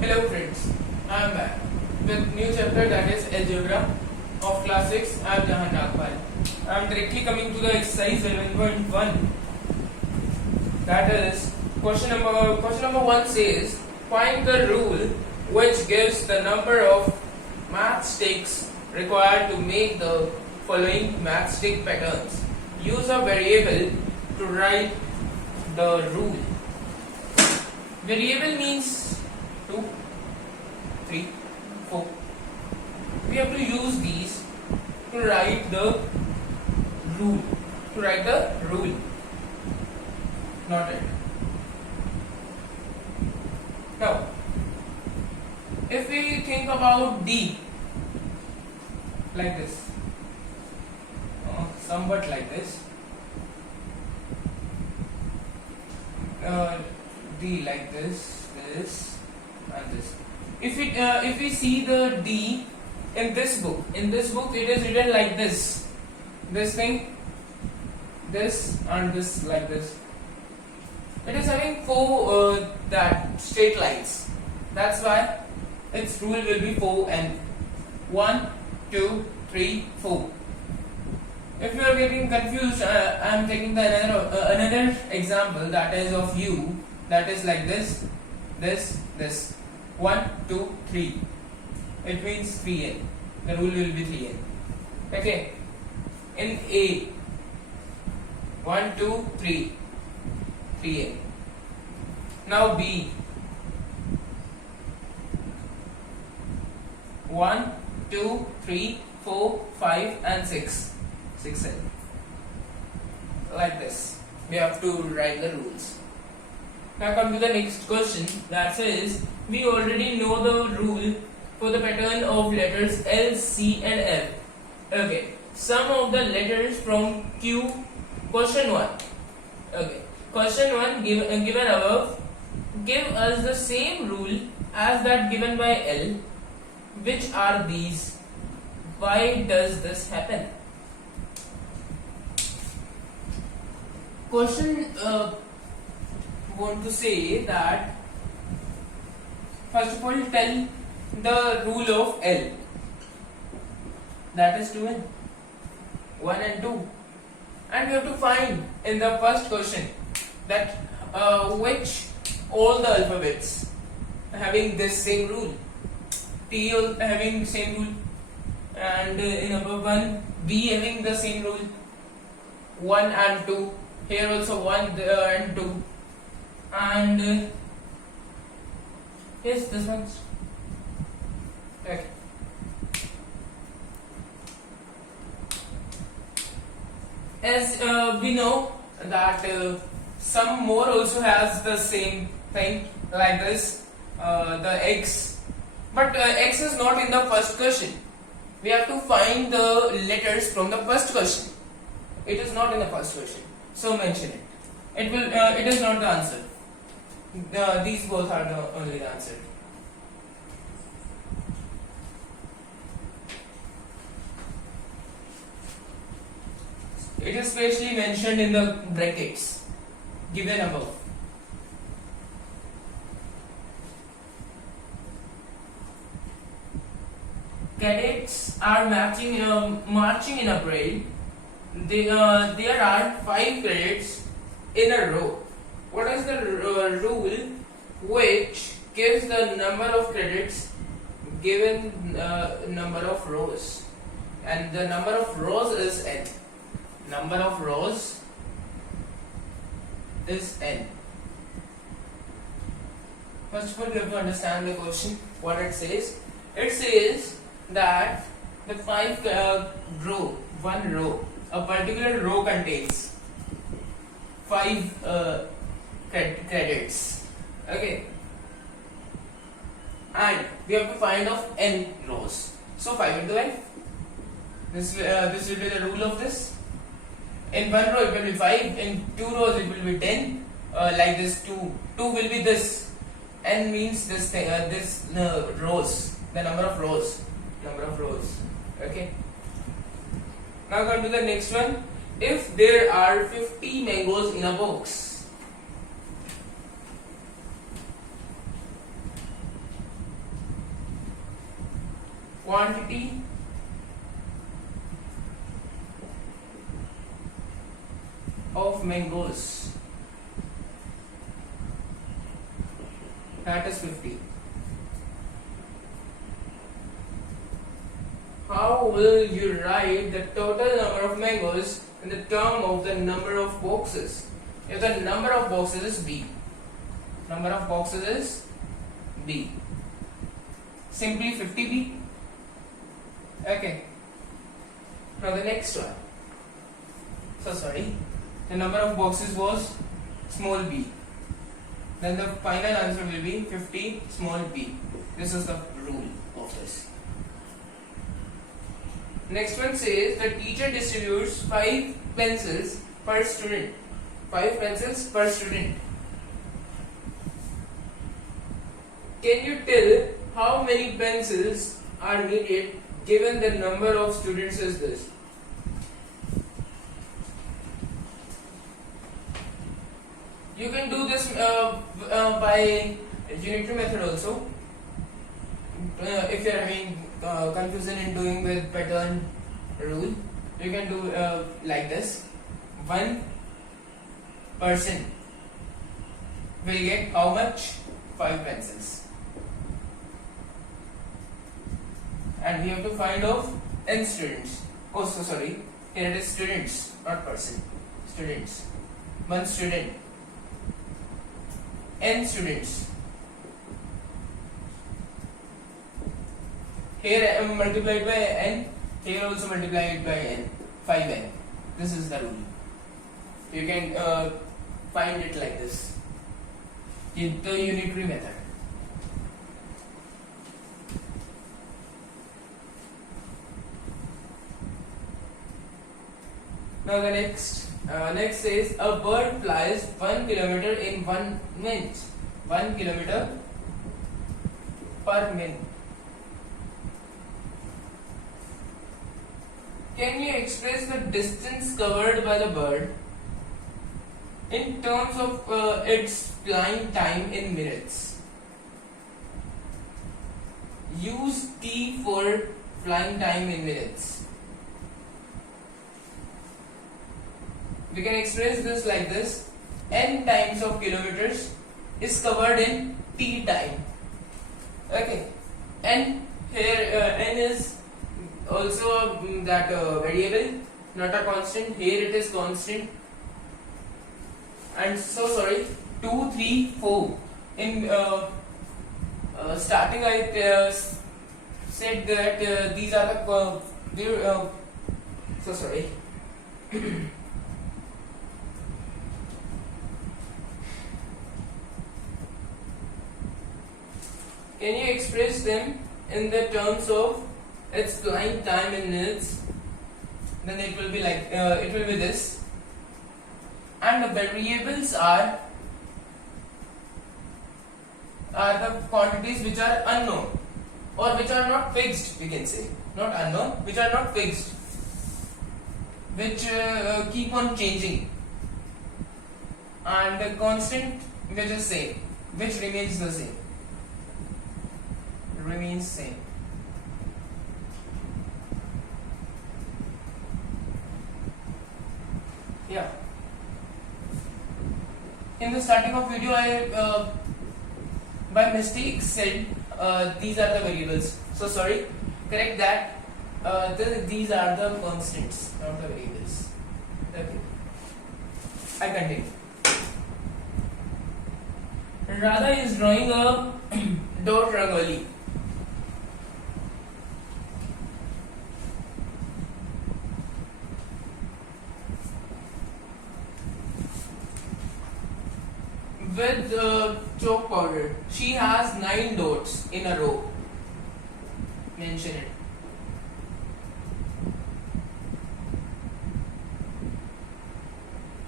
Hello friends, I am back with new chapter, that is algebra of class 6. I am Jahan Nagpal. I am directly coming to the exercise 11.1. That is question number 1 says find the rule which gives the number of matchsticks required to make the following matchstick patterns. Use a variable to write the rule. Variable means 2, 3, 4. We have to use these to write the rule. Not it. Now, if we think about D, like this, somewhat like this, D like this, and this. If we see the D in this book it is written like this thing, this and this, like this. It is having 4 that straight lines. That's why its rule will be 4n. 1, 2, 3, 4. If you are getting confused, I am taking the another example, that is of U, that is like this, this. 1, 2, 3. It means 3n. The rule will be 3n. Okay. In A, 1, 2, 3. 3n. Now B, 1, 2, 3, 4, 5 and 6. 6n. Like this. We have to write the rules. Now come to the next question, that says we already know the rule for the pattern of letters L, C and F. Okay. Sum of the letters from Q. Question 1. Okay. Question 1 given above. Give us the same rule as that given by L. Which are these? Why does this happen? Question want to say that first of all tell the rule of L, that is 2n, 1 and 2, and we have to find in the first question that which all the alphabets having this same rule. T having same rule, and in above 1 B having the same rule, 1 and 2, here also 1 and 2, and yes, this one. Okay. As we know that some more also has the same thing, like this, the X, but X is not in the first question. We have to find the letters from the first question. It is not in the first question, so mention it. It is not the answer. These both are the only answer. It is specially mentioned in the brackets given above. Cadets are marching in a parade. There are 5 cadets in a row. What is the rule which gives the number of cadets given number of rows? And the number of rows is n. Number of rows is n. First of all, you have to understand the question, what it says. It says that the 5 one row, a particular row contains 5 credits. Okay, and we have to find of n rows. So 5 into n. This will be the rule of this. In 1 row it will be 5. In 2 rows it will be 10. Like this, 2 will be this. N means this thing. Rows. The number of rows. Okay. Now come to the next one. If there are 50 mangoes in a box, quantity of mangoes, that is 50. How will you write the total number of mangoes in the term of the number of boxes? If the number of boxes is B, number of boxes is B, simply 50B. Okay. Now the next one. So sorry, the number of boxes was small b. Then the final answer will be 50 small b. This is the rule of this. Next one says the teacher distributes 5 pencils per student. 5 pencils per student. Can you tell how many pencils are needed given the number of students is this? You can do this by unitary method also. If you are having confusion in doing with pattern rule, you can do like this. One person will get how much? 5 pencils. And we have to find out n students. Oh, so sorry. Here it is students, not person. Students. One student. N students. Here I am multiplied by n. Here also multiplied by n. 5n. This is the rule. You can find it like this. The unitary method. Now the next says a bird flies 1 kilometer in 1 minute. 1 kilometer per minute. Can you express the distance covered by the bird in terms of its flying time in minutes? Use T for flying time in minutes. We can express this like this: n times of kilometers is covered in t time. Okay, and here n is also that variable, not a constant. Here it is constant. And so sorry, 2, 3, 4. In starting I said that these are the so sorry. Can you express them in the terms of its flying time in minutes? Then it will be like it will be this. And the variables are the quantities which are unknown or which are not fixed. We can say not unknown, which are not fixed, which keep on changing, and the constant which is same, which remains the same. Remains same. Yeah. In the starting of video, I by mistake said these are the variables. So sorry. Correct that. These are the constants, not the variables. Okay. I continue. Radha is drawing a dot rangoli. With chalk powder. She has 9 dots in a row. Mention it.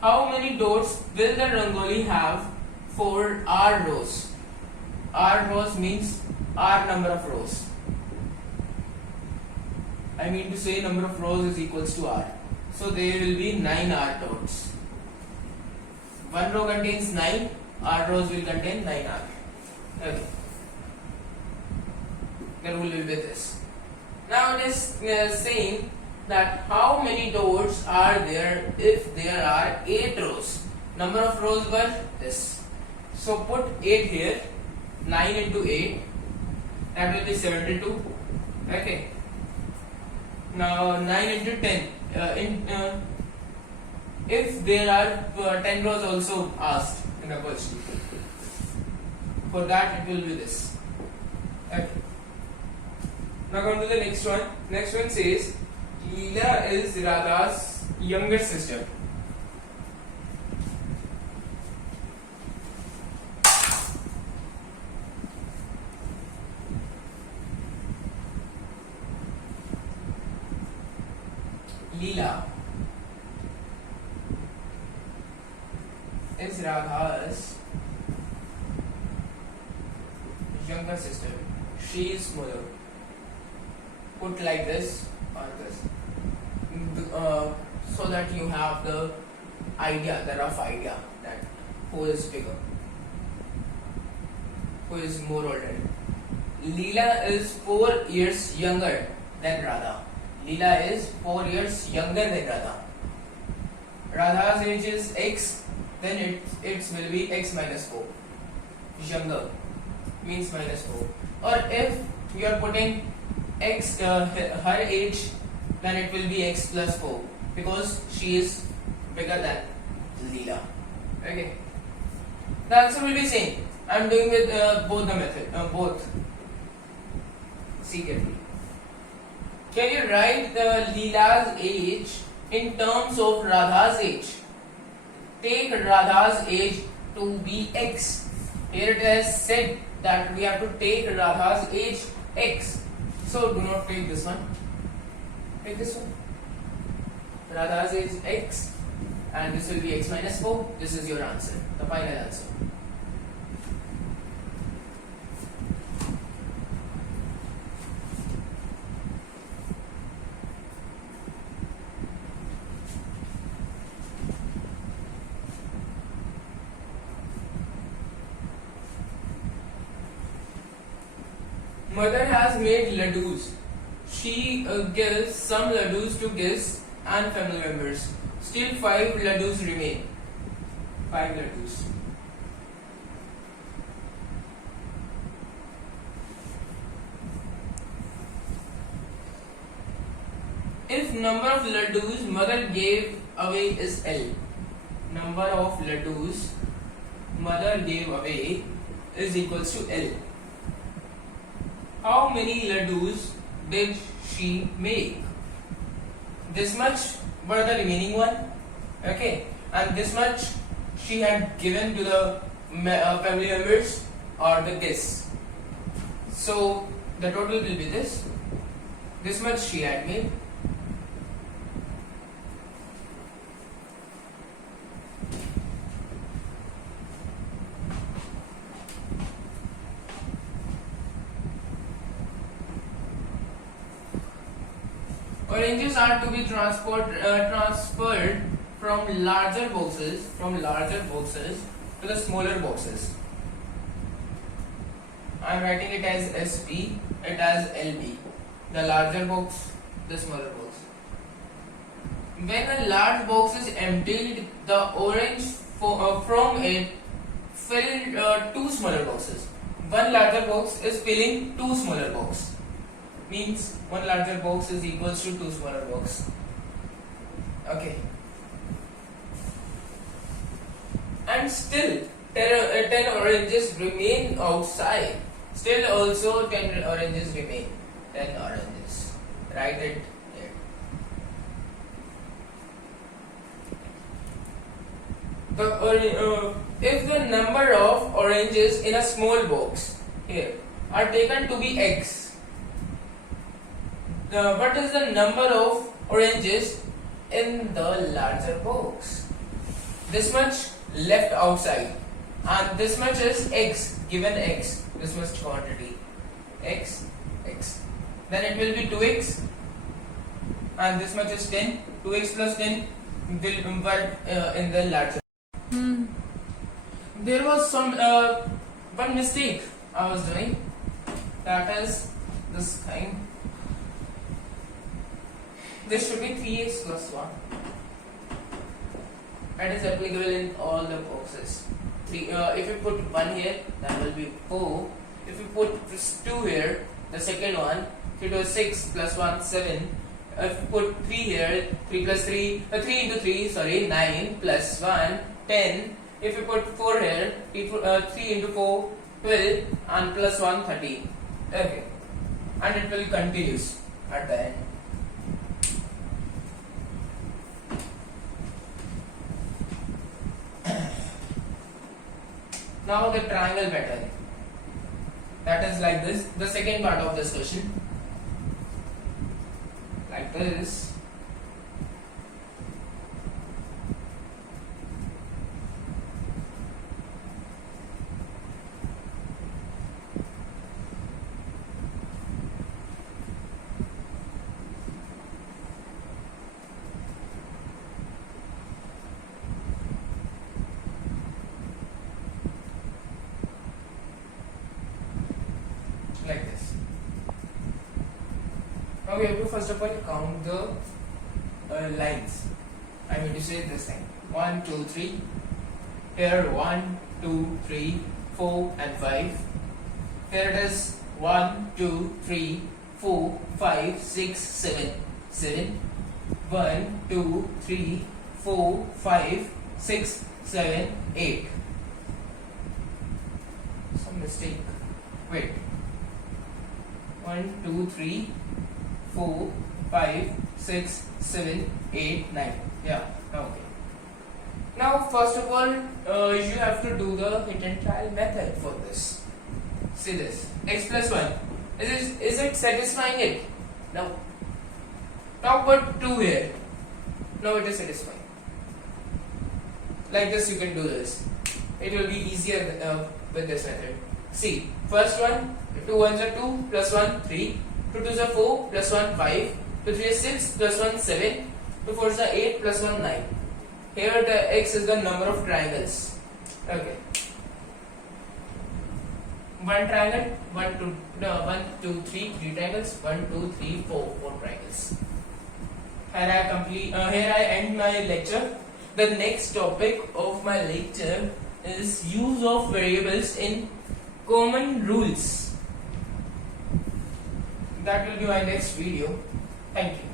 How many dots will the rangoli have for R rows? R rows means R number of rows. I mean to say number of rows is equals to R. So there will be 9 R dots. One row contains 9. R rows will contain 9 R. Okay. The rule will be this. Now it is saying that how many doors are there if there are 8 rows. Number of rows were this. So put 8 here. 9 into 8, that will be 72. Okay. Now 9 into 10. If there are 10 rows also asked in the question, for that it will be this. Okay. Now come to the next one. Next one says Leela is Radha's younger sister. Leela is Radha's younger sister. She is smaller. Put like this or this, so that you have the idea, the rough idea that who is bigger, who is more older. Leela is 4 years younger than Radha. Leela is 4 years younger than Radha. Radha's age is x, then it will be x minus 4. Younger means minus 4. Or if you are putting x, her age, then it will be x plus 4 because she is bigger than Leela. Okay. The answer will be same. I am doing with both the method, both. See carefully. Can you write the Leela's age in terms of Radha's age? Take Radha's age to be x. Here it has said that we have to take Radha's age x. So do not take this one. Take this one. Radha's age x, and this will be x minus 4. This is your answer, the final answer. Mother has made laddus. She gives some laddus to guests and family members. Still 5 laddus remain. 5 laddus. If number of laddus mother gave away is L, number of laddus mother gave away is equals to L. How many laddus did she make? This much were the remaining one, okay, and this much she had given to the family members or the guests. So the total will be this. This much she had made. Oranges are to be transferred from larger boxes to the smaller boxes. I am writing it as SP, it as LB. The larger box, the smaller box. When a large box is emptied, the orange from it filled 2 smaller boxes. One larger box is filling 2 smaller boxes. Means one larger box is equals to 2 smaller boxes. Okay. And still 10 oranges remain outside. Still also 10 oranges remain. 10 oranges. Write it here. If the number of oranges in a small box here are taken to be x, what is the number of oranges in the larger box? This much left outside, and this much is x, given x, this much quantity, x, x. Then it will be 2x, and this much is 10, 2x plus 10 will but in the larger. There was some one mistake I was doing, that is this thing. this should be 3x plus 1. That is applicable in all the boxes. If you put 1 here, that will be 4. If you put 2 here, the second one, so it was 6 plus 1, 7. If you put 3 here, 3 plus 3, 3 into 3, sorry, 9 plus 1, 10. If you put 4 here, 3 into 4, 12, and plus 1, 13. Okay. And it will continues at the end. Now the triangle pattern. That is like this. The second part of this question. Like this. Like this. Now we have to first of all count the lines. I mean to say this thing. 1, 2, 3. Here 1, 2, 3, 4 and 5. Here it is 1, 2, 3, 4, 5, 6, 7. 7. 1, 2, 3, 4, 5, 6, 7, 8. Some mistake. Wait. 1, 2, 3, 4, 5, 6, 7, 8, 9. Yeah, okay. Now, first of all, you have to do the hit and trial method for this. See this. X plus 1. Is it satisfying it? No. Now put 2 here. Now it is satisfying. Like this you can do this. It will be easier with this method. See, first one, 2 ones are 2, plus 1, 3, 2 2s are 4, plus 1, 5, 2 3 is 6, plus 1, 7, 2 4s are 8, plus 1, 9. Here the x is the number of triangles. Okay. One triangle, 1, 2, 3 triangles, 1, 2, 3, 4 triangles. Here I end my lecture. The next topic of my lecture is use of variables in common rules. That will be my next video. Thank you.